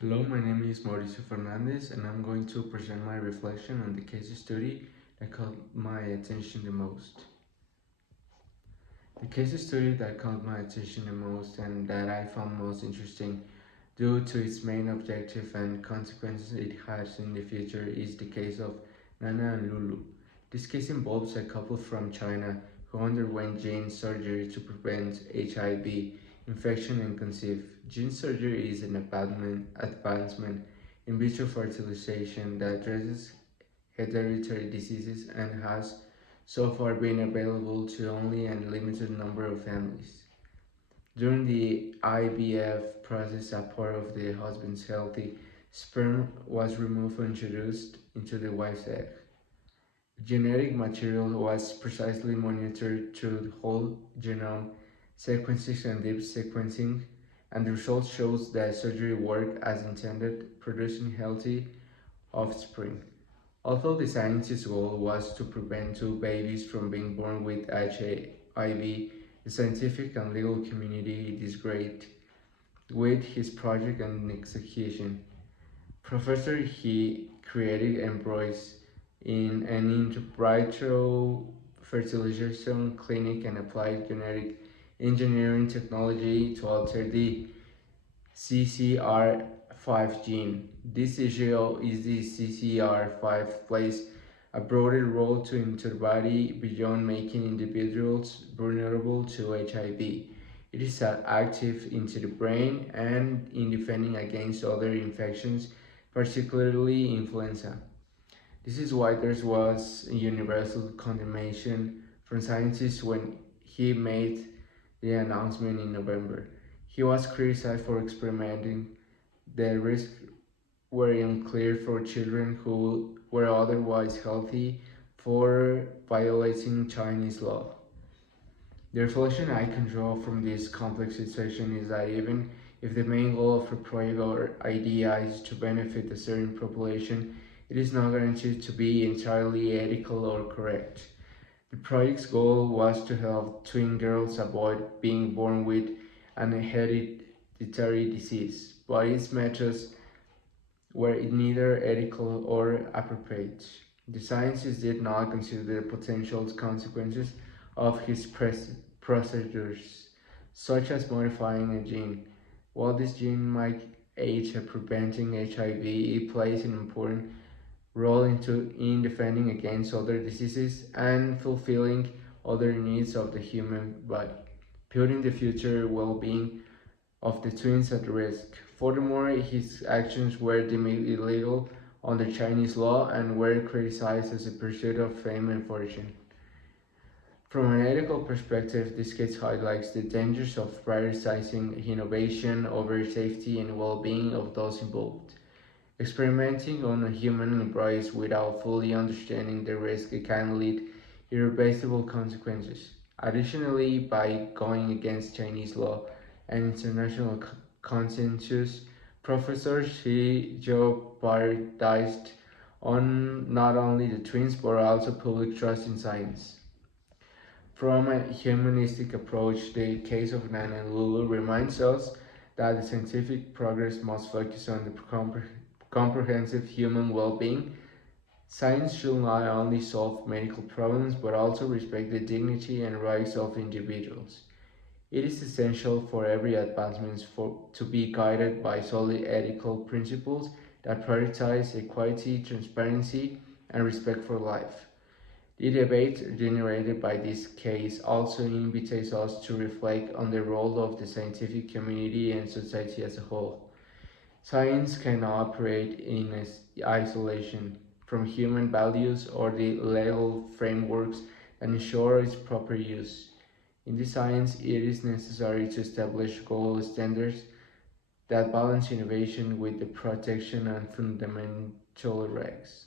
Hello, my name is Mauricio Fernandez, and I'm going to present my reflection on the case study that caught my attention the most. The case study that caught my attention the most and that I found most interesting due to its main objective and consequences it has in the future is the case of Nana and Lulu. This case involves a couple from China who underwent gene surgery to prevent HIV infection and conceive. Gene surgery is an advancement in vitro fertilization that addresses hereditary diseases and has so far been available to only a limited number of families. During the IVF process, a part of the husband's healthy sperm was removed and introduced into the wife's egg. Genetic material was precisely monitored through the whole genome sequencing and deep sequencing, and the result shows that surgery worked as intended, producing healthy offspring. Although the scientist's goal was to prevent two babies from being born with HIV, the scientific and legal community disagreed with his project and execution. Professor he created embryos in an in vitro fertilization clinic and applied genetic engineering technology to alter the CCR5 gene. This issue is the CCR5 plays a broader role to enter the body beyond making individuals vulnerable to HIV. It is active into the brain and in defending against other infections, particularly influenza. This is why there was universal condemnation from scientists when he made the announcement in November. He was criticized for experimenting. The risks were unclear for children who were otherwise healthy, for violating Chinese law. The reflection I can draw from this complex situation is that even if the main goal of a project or idea is to benefit a certain population, it is not guaranteed to be entirely ethical or correct. The project's goal was to help twin girls avoid being born with an hereditary disease, but its methods were neither ethical or appropriate. The scientists did not consider the potential consequences of his procedures, such as modifying a gene. While this gene might aid at preventing HIV, it plays an important role in defending against other diseases and fulfilling other needs of the human body, putting the future well-being of the twins at risk. Furthermore, his actions were deemed illegal under Chinese law and were criticized as a pursuit of fame and fortune. From an ethical perspective, this case highlights the dangers of prioritizing innovation over safety and well-being of those involved. Experimenting on human embryos without fully understanding the risk can lead irreversible consequences. Additionally, by going against Chinese law and international consensus, Professor Xi jeopardized on not only the twins but also public trust in science. From a humanistic approach, the case of Nana and Lulu reminds us that the scientific progress must focus on the comprehensive human well-being. Science should not only solve medical problems but also respect the dignity and rights of individuals. It is essential for every advancement to be guided by solid ethical principles that prioritize equality, transparency, and respect for life. The debate generated by this case also invites us to reflect on the role of the scientific community and society as a whole. Science cannot operate in isolation from human values or the legal frameworks that ensure its proper use. In this science, it is necessary to establish gold standards that balance innovation with the protection of fundamental rights.